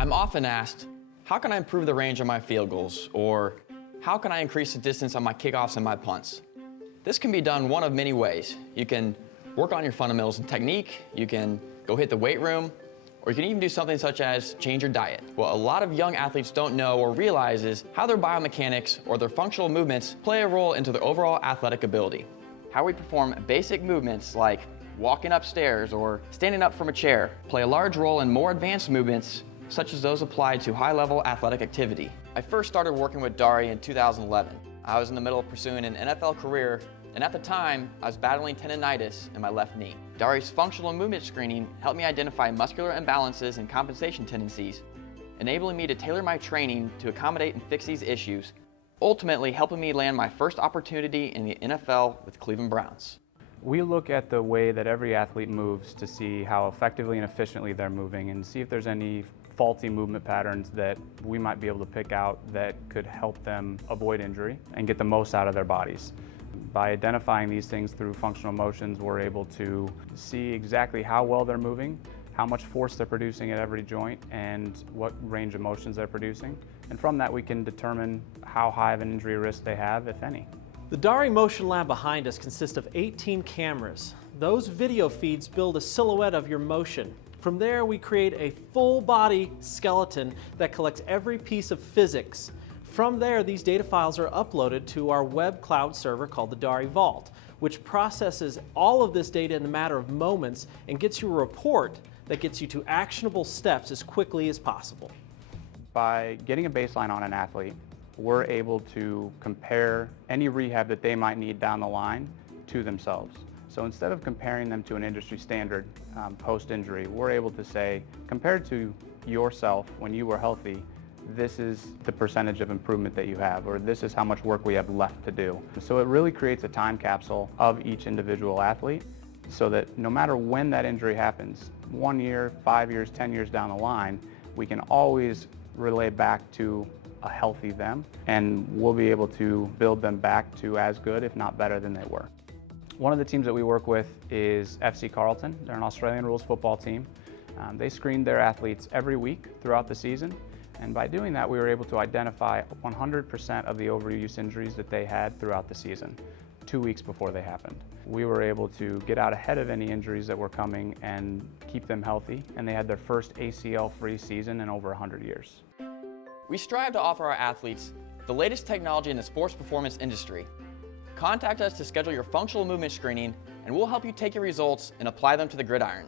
I'm often asked, how can I improve the range of my field goals? Or how can I increase the distance on my kickoffs and my punts? This can be done one of many ways. You can work on your fundamentals and technique, you can go hit the weight room, or you can even do something such as change your diet. What a lot of young athletes don't know or realize is how their biomechanics or their functional movements play a role into their overall athletic ability. How we perform basic movements like walking upstairs or standing up from a chair play a large role in more advanced movements such as those applied to high-level athletic activity. I first started working with DARI in 2011. I was in the middle of pursuing an NFL career, and at the time, I was battling tendonitis in my left knee. DARI's functional movement screening helped me identify muscular imbalances and compensation tendencies, enabling me to tailor my training to accommodate and fix these issues, ultimately helping me land my first opportunity in the NFL with Cleveland Browns. We look at the way that every athlete moves to see how effectively and efficiently they're moving and see if there's any faulty movement patterns that we might be able to pick out that could help them avoid injury and get the most out of their bodies. By identifying these things through functional motions, we're able to see exactly how well they're moving, how much force they're producing at every joint, and what range of motions they're producing. And from that, we can determine how high of an injury risk they have, if any. The DARI Motion Lab behind us consists of 18 cameras. Those video feeds build a silhouette of your motion. From there, we create a full body skeleton that collects every piece of physics. From there, these data files are uploaded to our web cloud server called the DARI Vault, which processes all of this data in a matter of moments and gets you a report that gets you to actionable steps as quickly as possible. By getting a baseline on an athlete, we're able to compare any rehab that they might need down the line to themselves. So instead of comparing them to an industry standard post-injury, we're able to say, compared to yourself when you were healthy, this is the percentage of improvement that you have, or this is how much work we have left to do. So it really creates a time capsule of each individual athlete so that no matter when that injury happens, 1 year, 5 years, 10 years down the line, we can always relay back to a healthy them, and we'll be able to build them back to as good, if not better than they were. One of the teams that we work with is FC Carlton. They're an Australian rules football team. They screen their athletes every week throughout the season, and by doing that we were able to identify 100% of the overuse injuries that they had throughout the season, 2 weeks before they happened. We were able to get out ahead of any injuries that were coming and keep them healthy, and they had their first ACL-free season in over 100 years. We strive to offer our athletes the latest technology in the sports performance industry. Contact us to schedule your functional movement screening, and we'll help you take your results and apply them to the gridiron.